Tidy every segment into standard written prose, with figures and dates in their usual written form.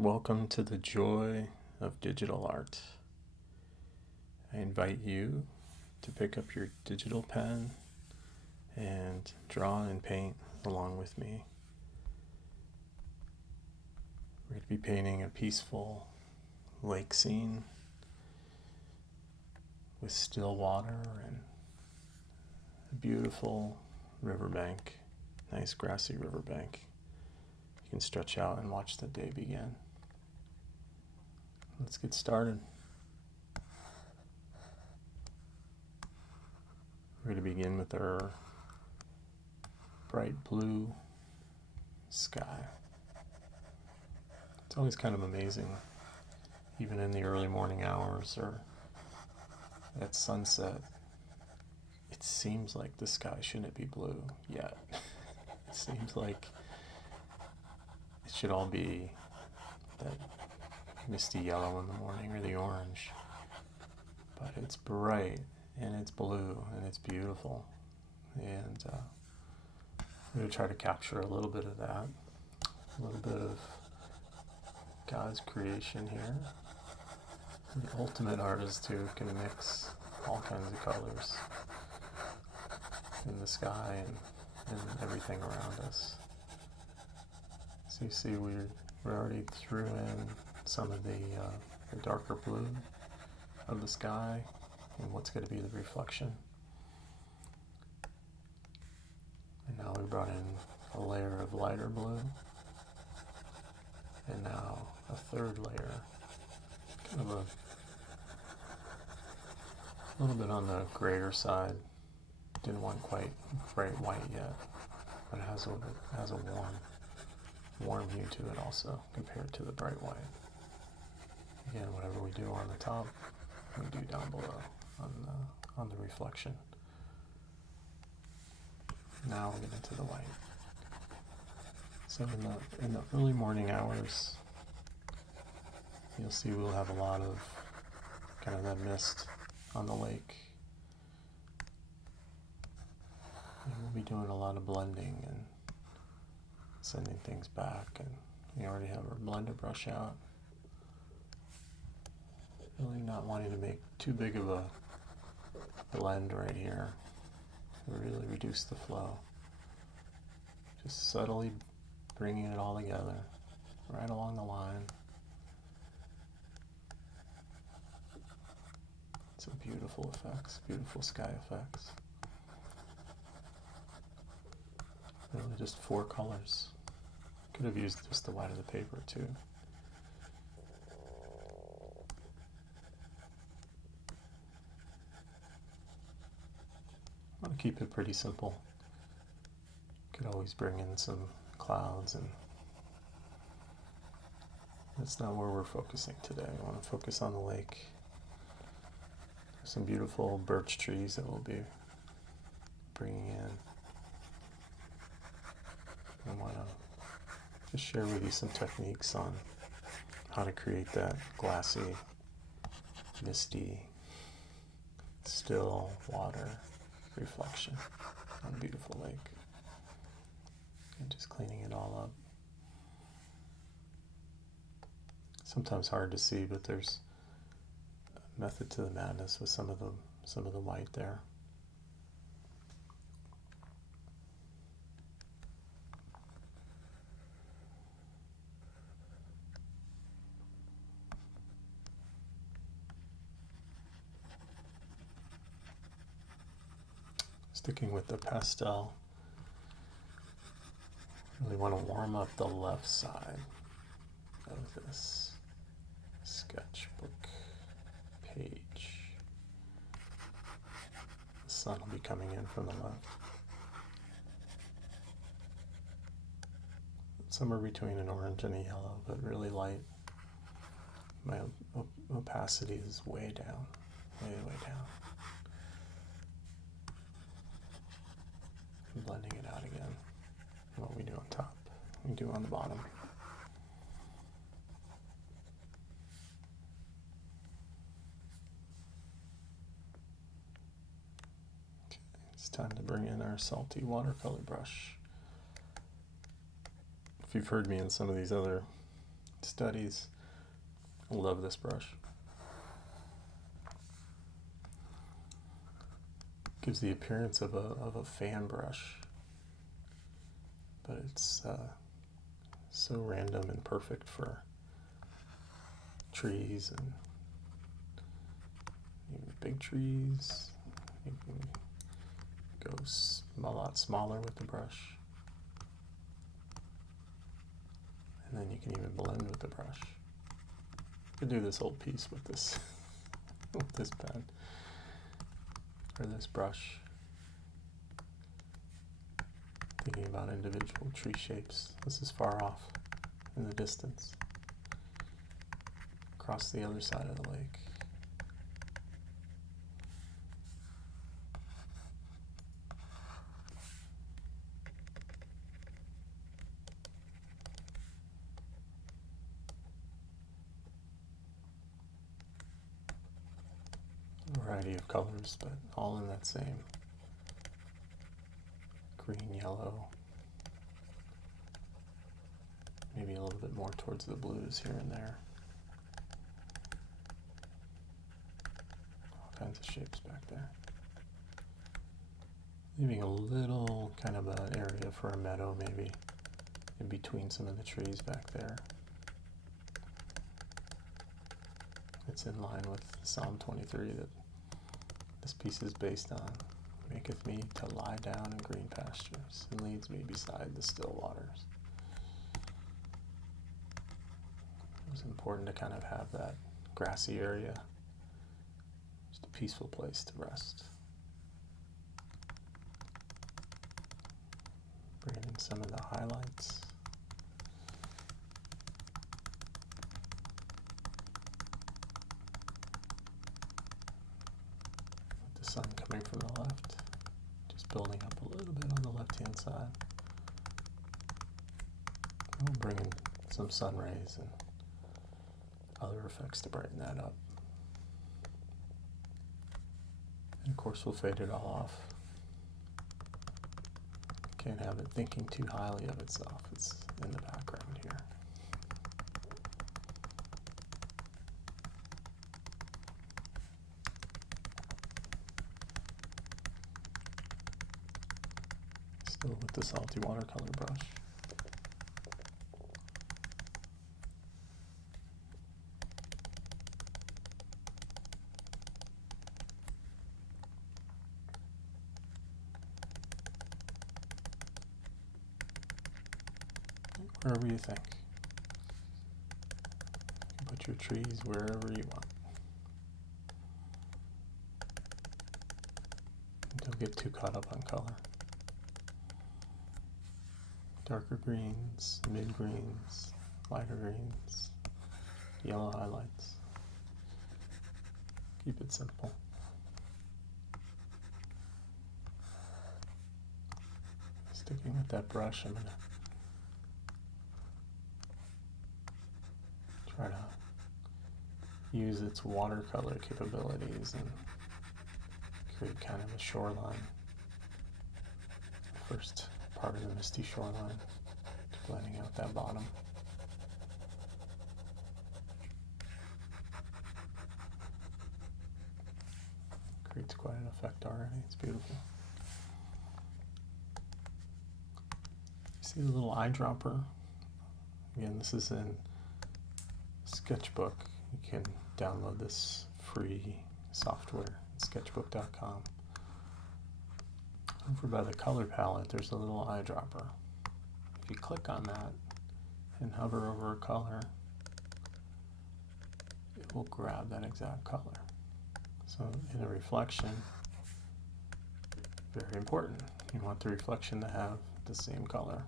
Welcome to the joy of digital art. I invite you to pick up your digital pen and draw and paint along with me. We're going to be painting a peaceful lake scene with still water and a beautiful riverbank, nice grassy riverbank. You can stretch out and watch the day begin. Let's get started. We're going to begin with our bright blue sky. It's always kind of amazing, even in the early morning hours or at sunset, it seems like the sky shouldn't be blue yet. It seems like it should all be that misty yellow in the morning or the orange. But it's bright and it's blue and it's beautiful. And I'm going to try to capture a little bit of that, a little bit of God's creation here. The ultimate artist who can mix all kinds of colors in the sky and everything around us. So you see we already threw in some of the darker blue of the sky and what's going to be the reflection. And now we brought in a layer of lighter blue. And now a third layer, kind of a little bit on the grayer side. Didn't want quite bright white yet, but it has a warm hue to it also compared to the bright white. Again, whatever we do on the top, we do down below on the reflection. Now we get into the white. So in the early morning hours, you'll see we'll have a lot of kind of that mist on the lake. And we'll be doing a lot of blending and sending things back. And we already have our blender brush out. Really not wanting to make too big of a blend right here. Really reduce the flow. Just subtly bringing it all together, right along the line. Some beautiful effects, beautiful sky effects. Really just 4 colors. Could have used just the white of the paper too. I want to keep it pretty simple. Could always bring in some clouds, and that's not where we're focusing today. I want to focus on the lake. There's some beautiful birch trees that we'll be bringing in. I want to just share with you some techniques on how to create that glassy, misty, still water reflection on a beautiful lake. And just cleaning it all up. Sometimes hard to see, but there's a method to the madness with some of the white there. Sticking with the pastel, really want to warm up the left side of this sketchbook page. The sun will be coming in from the left. Somewhere between an orange and a yellow, but really light. My opacity is way down, way down. And blending it out again. What we do on top, we do on the bottom. Okay, it's time to bring in our salty watercolor brush. If you've heard me in some of these other studies. I love this brush. Gives the appearance of a fan brush, but it's so random and perfect for trees and even big trees. You can go a lot smaller with the brush, and then you can even blend with the brush. You could do this whole piece with this with this pen or this brush. Thinking about individual tree shapes. This is far off in the distance, across the other side of the lake. A variety of colors, but all in that same green, yellow, maybe a little bit more towards the blues here and there. All kinds of shapes back there. Leaving a little kind of an area for a meadow maybe in between some of the trees back there. It's in line with Psalm 23 that this piece is based on. Maketh me to lie down in green pastures, and leads me beside the still waters. It was important to kind of have that grassy area, just a peaceful place to rest. Bringing in some of the highlights. With the sun coming from the left. Building up a little bit on the left-hand side. We'll bring in some sun rays and other effects to brighten that up. And of course we'll fade it all off. Can't have it thinking too highly of itself. It's in the background here. Still with the salty watercolor brush. Wherever you think. Put your trees wherever you want. Don't get too caught up on color. Darker greens, mid-greens, lighter greens, yellow highlights. Keep it simple. Sticking with that brush, I'm going to try to use its watercolor capabilities and create kind of a shoreline. First part of the misty shoreline, blending out that bottom. Creates quite an effect already. It's beautiful. You see the little eyedropper? Again, this is in Sketchbook. You can download this free software at sketchbook.com. Over by the color palette, there's a little eyedropper. If you click on that and hover over a color, it will grab that exact color. So in a reflection, very important. You want the reflection to have the same color.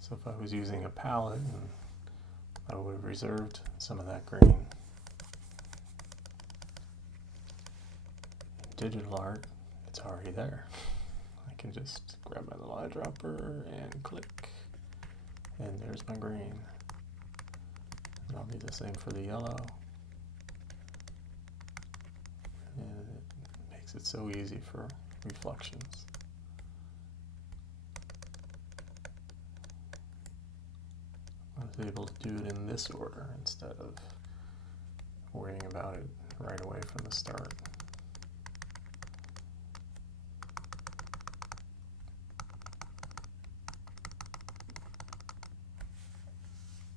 So if I was using a palette, I would have reserved some of that green. Digital art, it's already there. I can just grab my little eyedropper and click, and there's my green. And I'll do the same for the yellow. And it makes it so easy for reflections. be able to do it in this order instead of worrying about it right away from the start.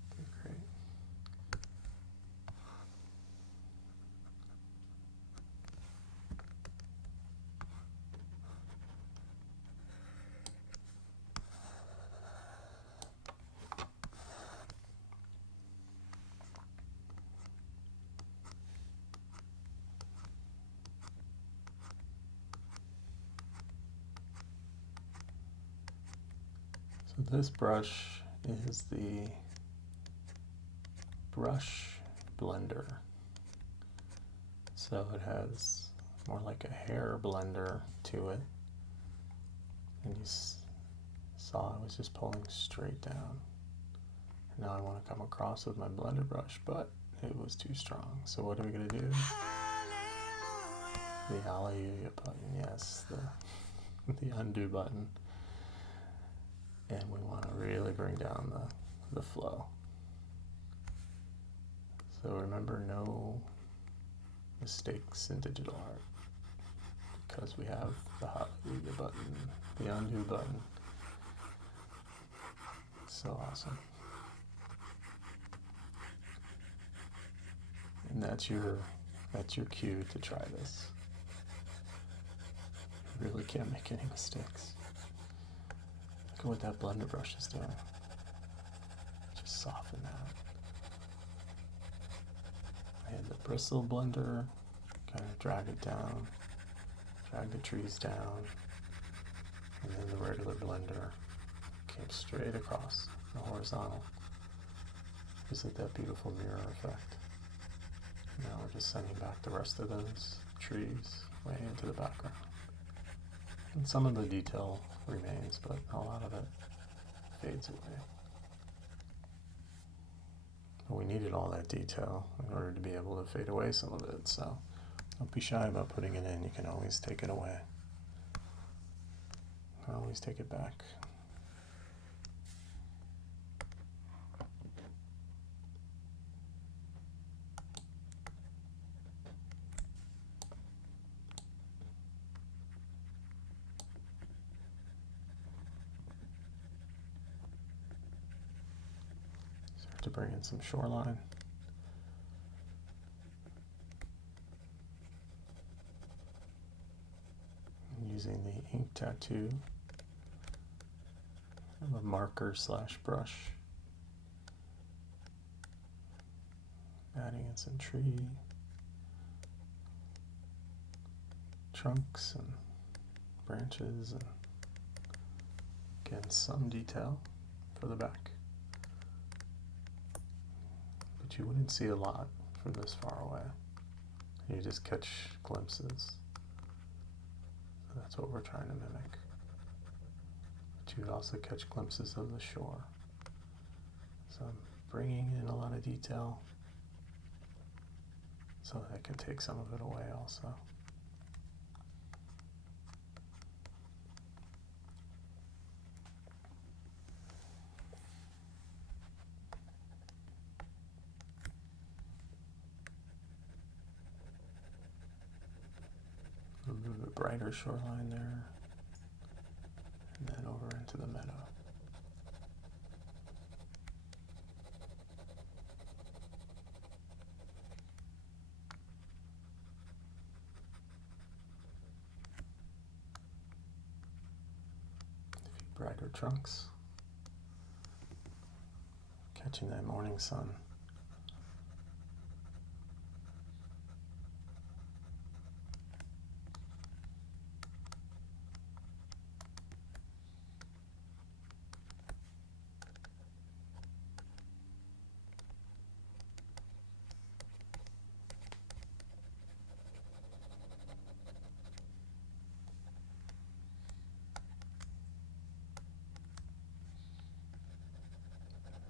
Okay, great. So this brush is the brush blender. So it has more like a hair blender to it. And you saw I was just pulling straight down. Now I want to come across with my blender brush, but it was too strong. So what are we going to do? The Hallelujah button, yes, the undo button. And we want to really bring down the flow. So remember, no mistakes in digital art, because we have the Hallelujah button, the undo button. So awesome. And that's your cue to try this. You really can't make any mistakes. Look at what that blender brush is doing. Just soften that. I had the bristle blender, kind of drag it down, drag the trees down, and then the regular blender came straight across the horizontal. Isn't that beautiful mirror effect? Now we're just sending back the rest of those trees way into the background. And some of the detail remains, but a lot of it fades away. But we needed all that detail in order to be able to fade away some of it, so don't be shy about putting it in. You can always take it away. Always take it back. To bring in some shoreline. I'm using the ink tattoo of a marker / brush. Adding in some tree trunks and branches, and again some detail for the back. You wouldn't see a lot from this far away. You just catch glimpses. So that's what we're trying to mimic. But you would also catch glimpses of the shore. So I'm bringing in a lot of detail so that I can take some of it away also. A little bit brighter shoreline there, and then over into the meadow. A few brighter trunks, catching that morning sun.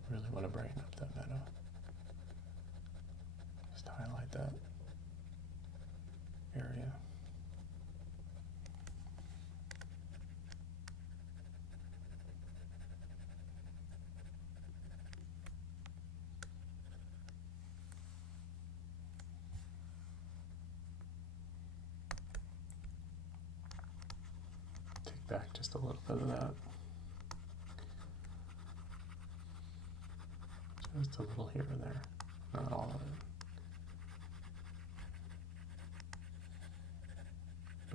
Really want to brighten up that meadow. Just highlight that area. back just a little bit of that. Just a little here and there, not all of it.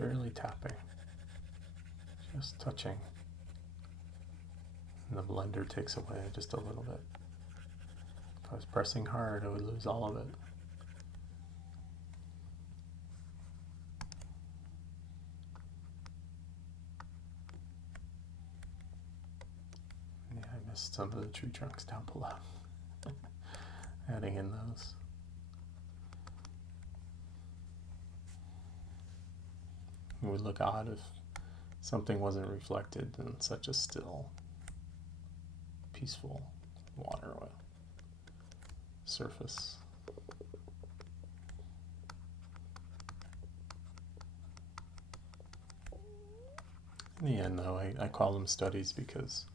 Barely tapping, just touching. And the blender takes away just a little bit. If I was pressing hard, I would lose all of it. Yeah, I missed some of the tree trunks down below. Adding in those. It would look odd if something wasn't reflected in such a still, peaceful water surface. In the end, though, I call them studies because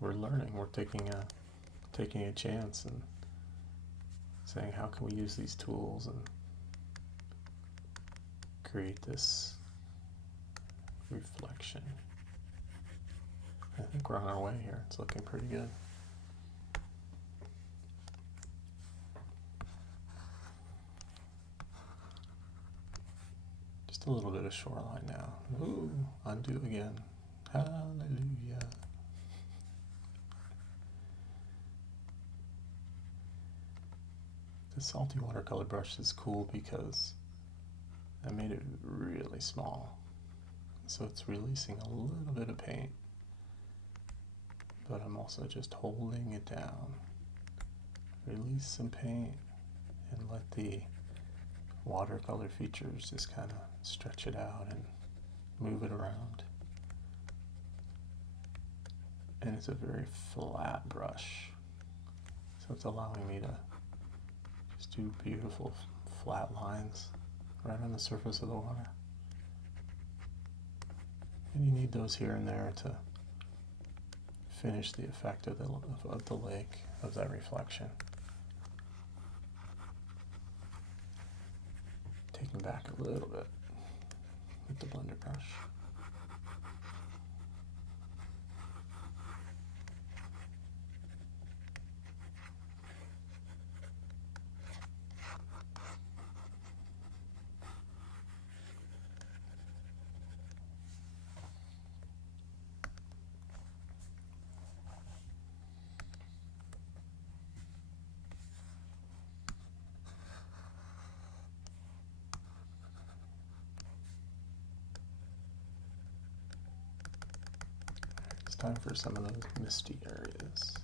we're learning. We're taking a chance and saying, how can we use these tools and create this reflection. I think we're on our way here. It's looking pretty good. Just a little bit of shoreline now. Ooh, undo again. Hallelujah. The salty watercolor brush is cool because I made it really small. So it's releasing a little bit of paint. But I'm also just holding it down. Release some paint and let the watercolor features just kind of stretch it out and move it around. And it's a very flat brush. So it's allowing me to just do beautiful flat lines right on the surface of the water. And you need those here and there to finish the effect of the lake, of that reflection. Taking back a little bit with the blender brush. Time for some of those misty areas.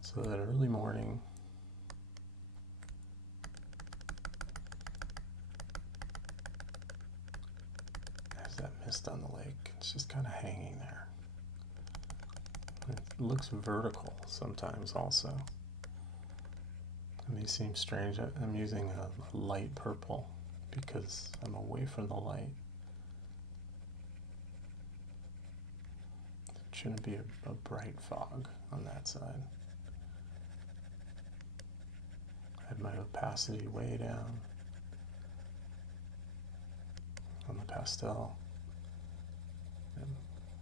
So that early morning, there's that mist on the lake. It's just kind of hanging there. And it looks vertical sometimes also. It may seem strange. I'm using a light purple because I'm away from the light. Shouldn't be a bright fog on that side. I have my opacity way down on the pastel. And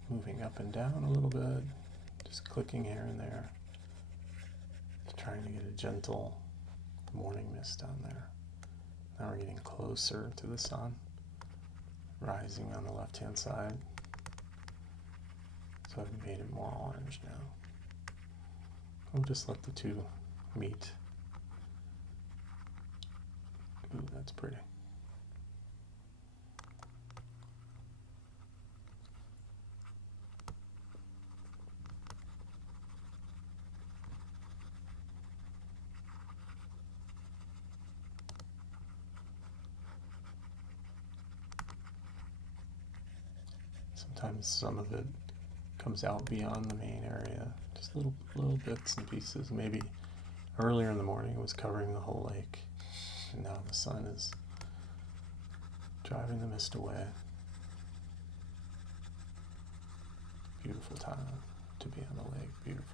moving up and down a little bit, just clicking here and there, trying to get a gentle morning mist down there. Now we're getting closer to the sun, rising on the left-hand side. So I've made it more orange now. We'll just let the two meet. Ooh, that's pretty. Sometimes some of it comes out beyond the main area, just little bits and pieces. Maybe earlier in the morning it was covering the whole lake, and now the sun is driving the mist away. Beautiful time to be on the lake, beautiful.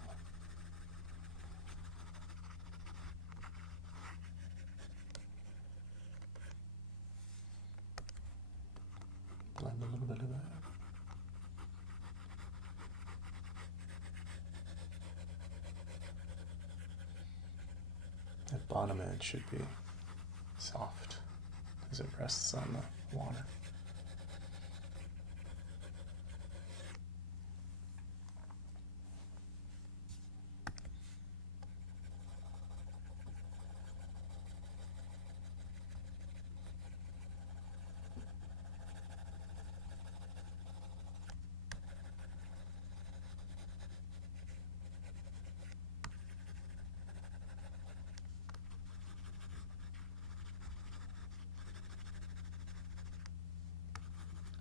bottom edge should be soft as it rests on the water.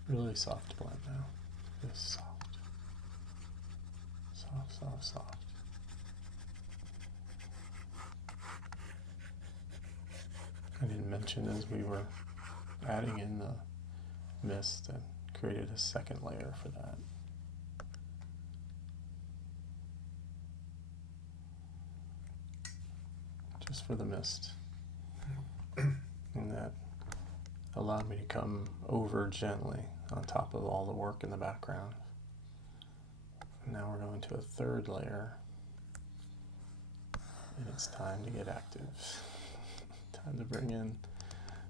Really soft blend now. Just soft. Soft, soft, soft. I didn't mention as we were adding in the mist and created a second layer for that. Just for the mist. And that allowed me to come over gently on top of all the work in the background. And now we're going to a third layer, and it's time to get active. Time to bring in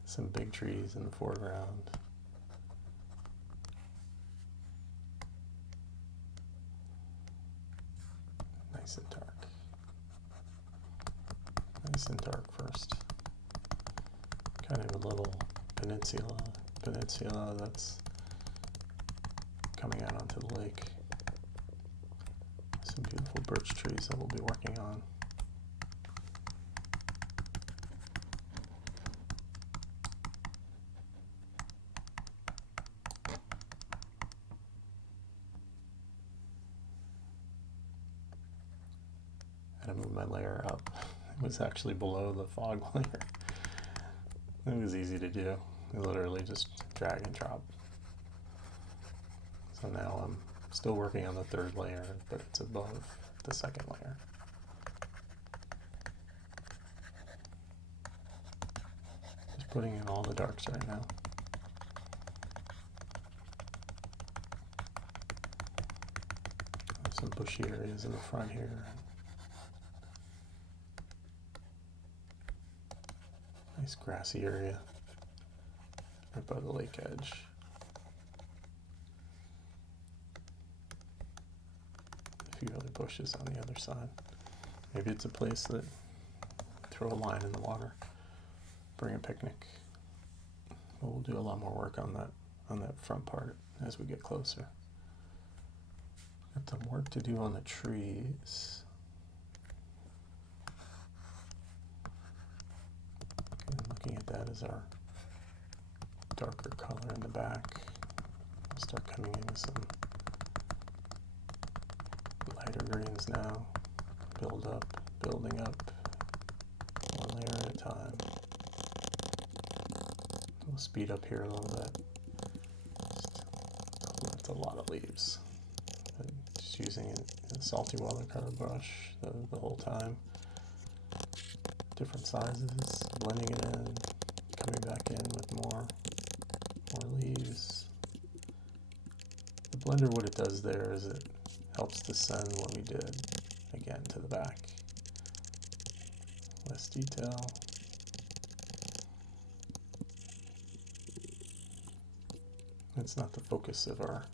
some big trees in the foreground. Nice and dark. Nice and dark first. Kind of a little peninsula that's coming out onto the lake. Some beautiful birch trees that we'll be working on. I had to move my layer up. It was actually below the fog layer. It was easy to do. I literally just drag and drop. So now I'm still working on the third layer, but it's above the second layer. Just putting in all the darks right now. Some bushy areas in the front here. Nice grassy area right by the lake edge. A few other bushes on the other side. Maybe it's a place that throw a line in the water, bring a picnic. But we'll do a lot more work on that front part as we get closer. Got some work to do on the trees. Looking at that as our darker color in the back. We'll start coming in with some lighter greens now. Building up, one layer at a time. We'll speed up here a little bit. That's a lot of leaves. But just using a salty watercolor brush the whole time. Different sizes, blending it in, coming back in with more leaves. The blender, what it does there is it helps to send what we did again to the back. Less detail. It's not the focus of our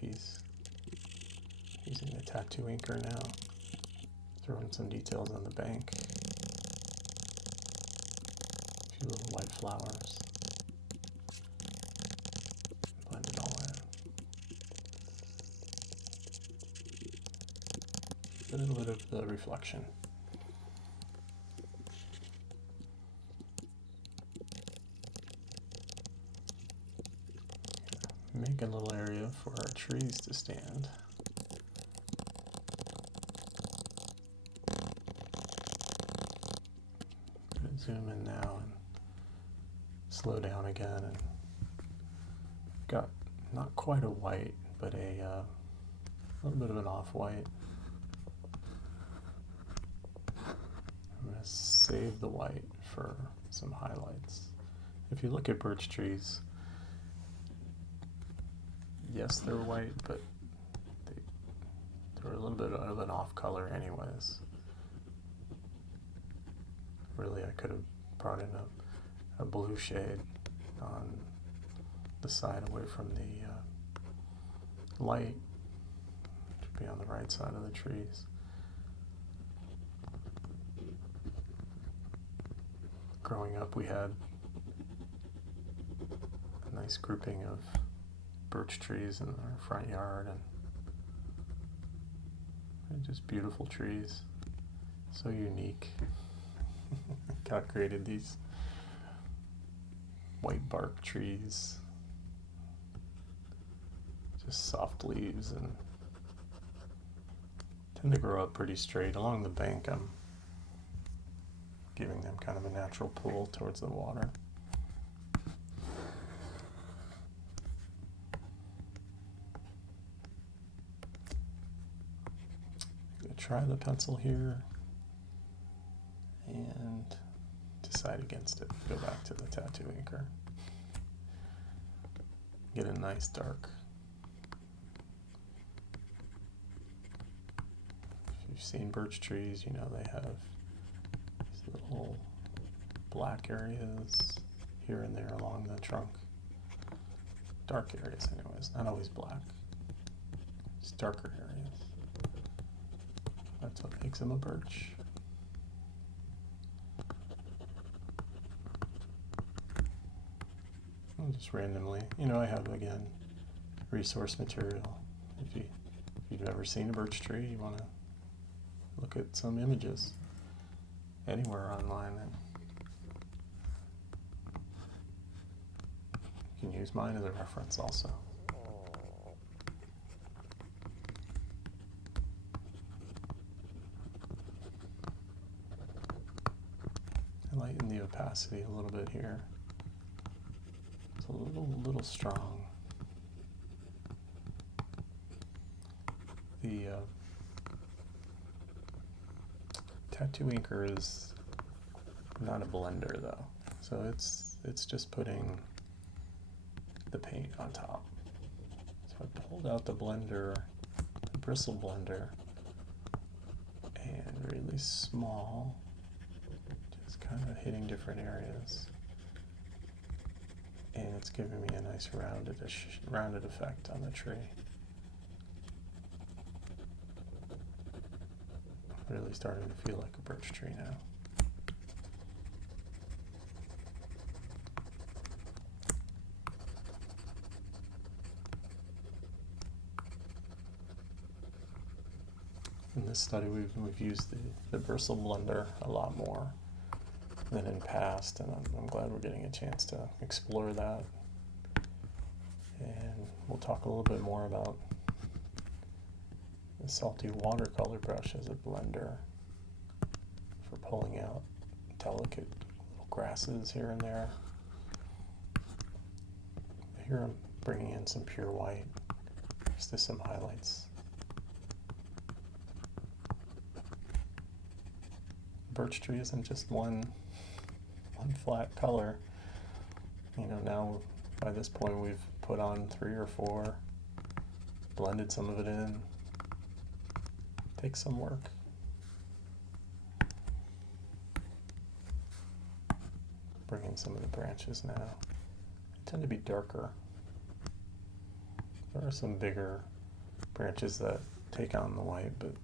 piece. Using the tattoo inker now, throwing some details on the bank. A few little white flowers. Blend it all in. A little bit of the reflection. Make a little area for our trees to stand. Zoom in now and slow down again, and got not quite a white, but a little bit of an off-white. I'm going to save the white for some highlights. If you look at birch trees, yes, they're white, but they're a little bit of an off color anyways. Really, I could have brought in a blue shade on the side away from the light, to be on the right side of the trees. Growing up, we had a nice grouping of birch trees in our front yard, and just beautiful trees, so unique. God created these white bark trees, just soft leaves, and tend to grow up pretty straight along the bank. I'm giving them kind of a natural pull towards the water. I'm gonna try the pencil here and decide against it. Go back to the tattoo inker. Get a nice dark. If you've seen birch trees, you know they have these little black areas here and there along the trunk. Dark areas anyways, not always black. Just darker areas. That's what makes them a birch. Just randomly, I have, again, resource material. If you've never seen a birch tree, you want to look at some images anywhere online, and you can use mine as a reference also. I lighten the opacity a little bit here. It's a little strong. The tattoo inker is not a blender though, so it's just putting the paint on top. So I pulled out the blender, the bristle blender, and really small, just kind of hitting different areas. And it's giving me a nice rounded effect on the tree. Really starting to feel like a birch tree now. In this study, we've used the bristle blender a lot more than in past, and I'm glad we're getting a chance to explore that. And we'll talk a little bit more about the salty watercolor brush as a blender for pulling out delicate little grasses here and there. Here I'm bringing in some pure white just to some highlights. Birch tree isn't just one flat color. Now by this point we've put on 3 or 4, blended some of it in. Takes some work. Bring in some of the branches now. They tend to be darker. There are some bigger branches that take on the white, but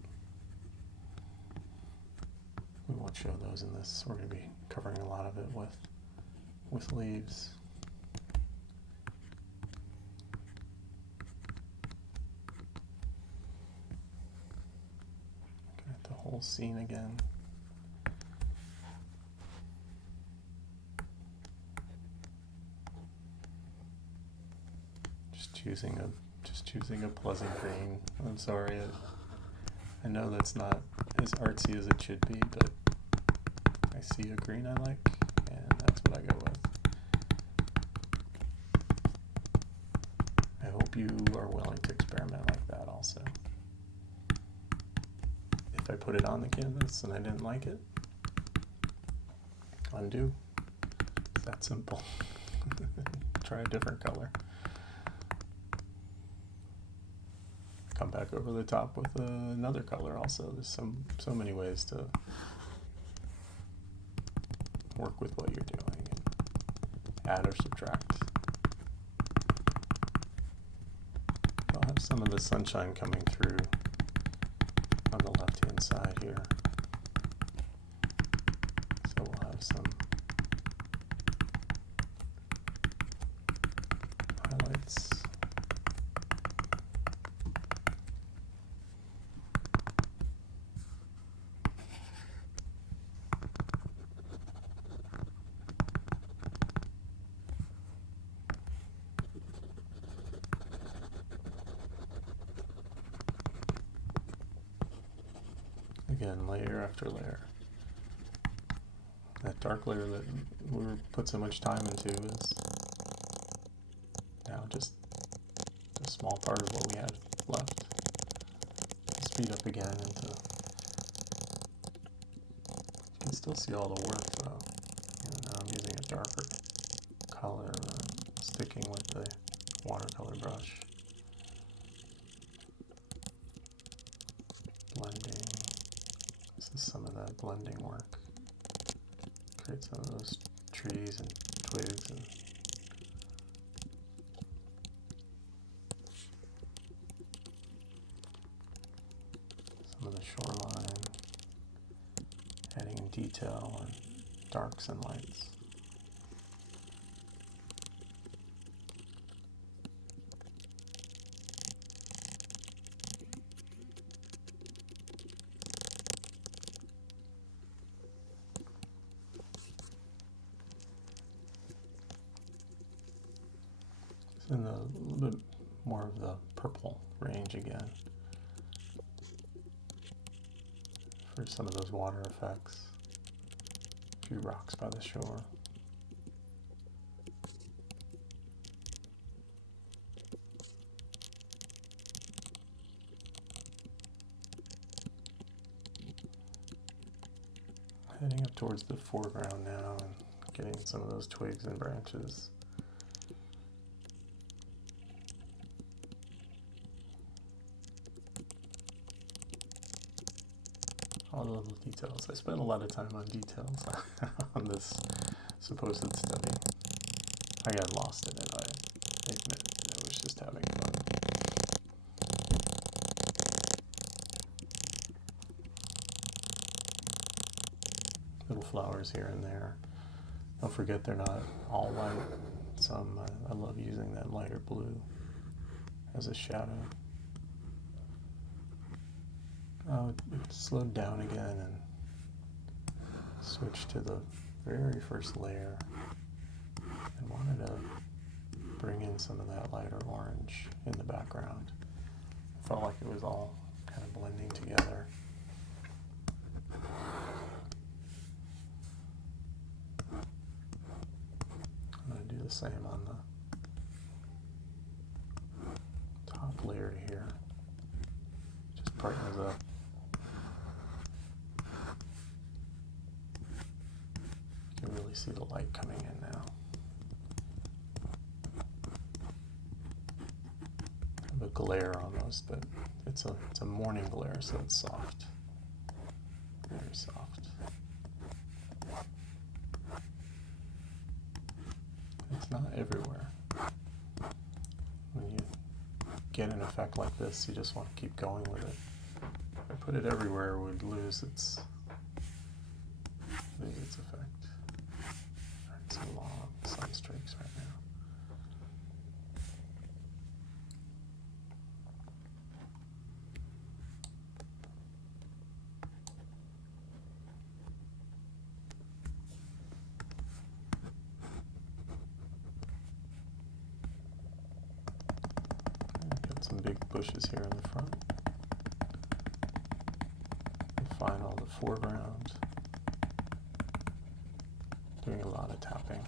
we won't show those in this. We're going to be covering a lot of it with leaves. Looking at the whole scene again. Just choosing a pleasant green. I'm sorry, I know that's not as artsy as it should be, but I see a green I like, and that's what I go with. I hope you are willing to experiment like that also. If I put it on the canvas and I didn't like it, undo. It's that simple. Try a different color. Come back over the top with another color also. There's so many ways to work with what you're doing and add or subtract. I'll have some of the sunshine coming through on the left-hand side here. So we'll have some highlights. Again, layer after layer. That dark layer that we put so much time into is now just a small part of what we had left. Speed up again into. You can still see all the work though. Now I'm using a darker color, sticking with the watercolor brush. Blending. This is some of that blending work. Create some of those trees and twigs and some of the shoreline, adding in detail and darks and lights. In a little bit more of the purple range again for some of those water effects. A few rocks by the shore. Heading up towards the foreground now and getting some of those twigs and branches. All the little details. I spent a lot of time on details on this supposed study. I got lost in it, I admit. I was just having fun. Little flowers here and there. Don't forget they're not all white. Some, I love using that lighter blue as a shadow. It slowed down again and switched to the very first layer and wanted to bring in some of that lighter orange in the background. I felt like it was all kind of blending together. I'm going to do the same on the top layer here. Just brightens up. You can really see the light coming in now. Kind of a glare almost, but it's a morning glare, so it's soft. Very soft. It's not everywhere. When you get an effect like this, you just want to keep going with it. If I put it everywhere, it would lose its effect. Alright, some long sun streaks right now. Got some big bushes here in the front. Define all the foreground. Doing a lot of tapping.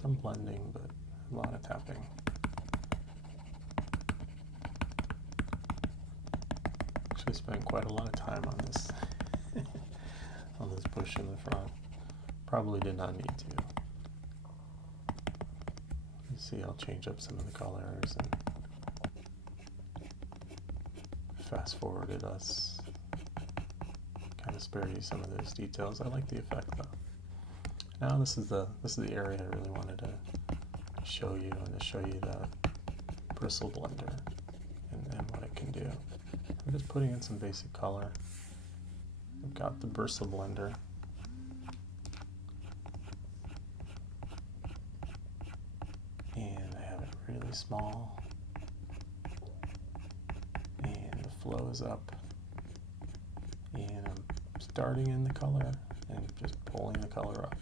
Some blending, but a lot of tapping. Actually spent quite a lot of time on this on this bush in the front. Probably did not need to. You see, I'll change up some of the colors and fast forwarded us kind to spare you some of those details. I like the effect though. Now this is the area I really wanted to show you, and to show you the bristle blender and what it can do. I'm just putting in some basic color. I've got the bristle blender. And I have it really small. And the flow is up. And I'm starting in the color and just pulling the color up.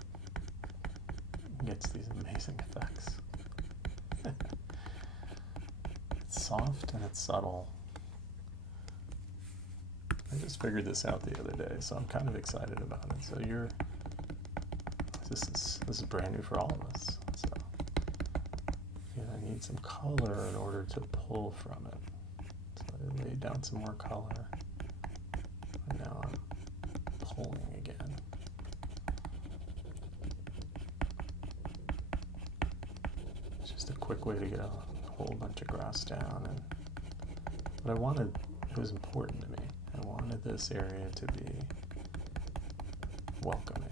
It gets these amazing effects. It's soft and it's subtle. I just figured this out the other day, so I'm kind of excited about it. So this is brand new for all of us. So I need some color in order to pull from it. So I laid down some more color. And now I'm pulling again. It's just a quick way to get a whole bunch of grass down. And what I wanted, it was important to me. I wanted this area to be welcoming.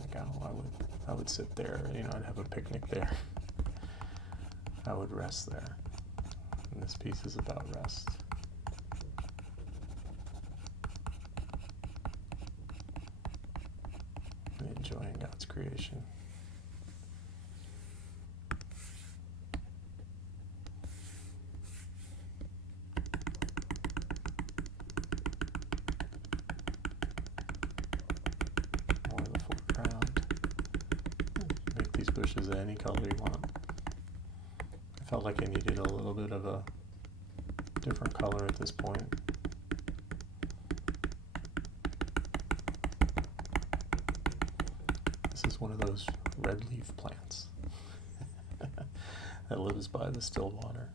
Like I would sit there, I'd have a picnic there. I would rest there. And this piece is about rest. And enjoying God's creation. These bushes any color you want. I felt like I needed a little bit of a different color at this point. This is one of those red leaf plants that lives by the still water.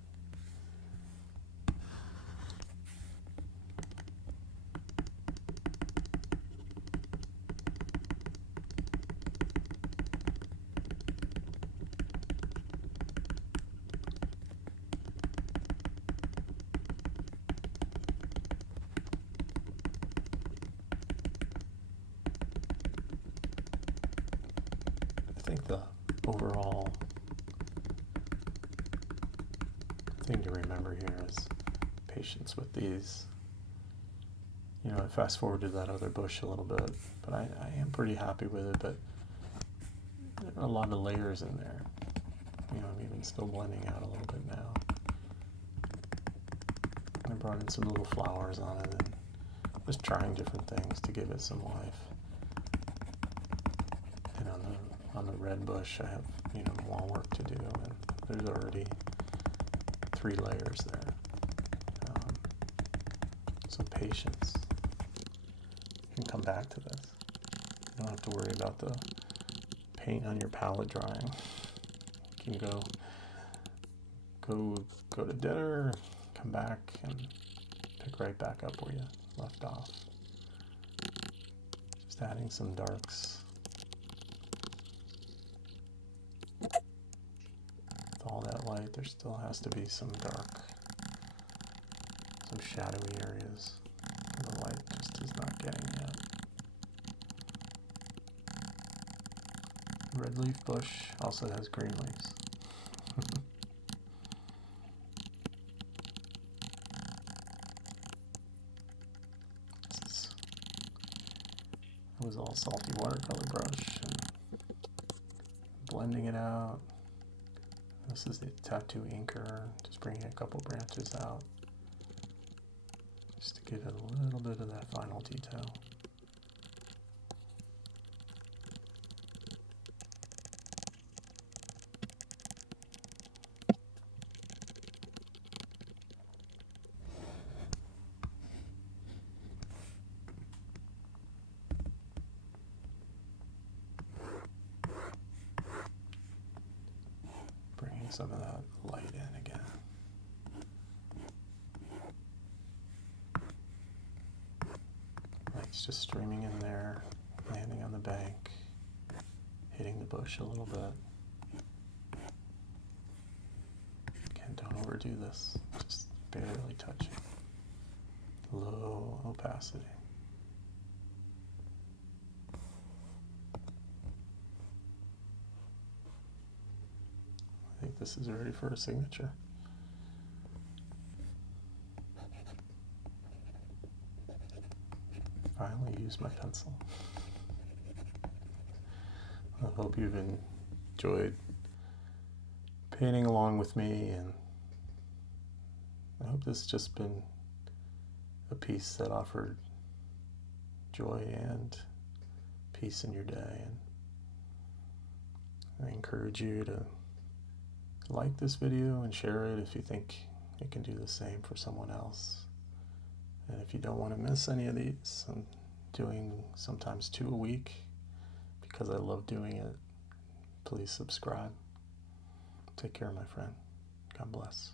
I think the overall thing to remember here is patience with these. I fast forwarded that other bush a little bit, but I am pretty happy with it, but there are a lot of layers in there. I'm even still blending out a little bit now. I brought in some little flowers on it and just trying different things to give it some life. And on the red bush, I have, more work to do, and there's already 3 layers there. So patience. You can come back to this. You don't have to worry about the paint on your palette drying. You can go to dinner, come back, and pick right back up where you left off. Just adding some darks. With all that light, there still has to be some dark, some shadowy areas where the light just is not getting yet. Red leaf bush also has green leaves. It was all salty watercolor brush and blending it out. This is the tattoo inker, just bringing a couple branches out just to give it a little bit of that final detail. Bringing some of that light in again. Light's just streaming in there, landing on the bank, hitting the bush a little bit. Again, don't overdo this, just barely touching. Low opacity. this is ready for a signature. Finally used my pencil. I hope you've enjoyed painting along with me, and I hope this has just been a piece that offered joy and peace in your day. And I encourage you to like this video and share it if you think it can do the same for someone else. And if you don't want to miss any of these, I'm doing sometimes 2 a week because I love doing it. Please subscribe. Take care, my friend. God bless.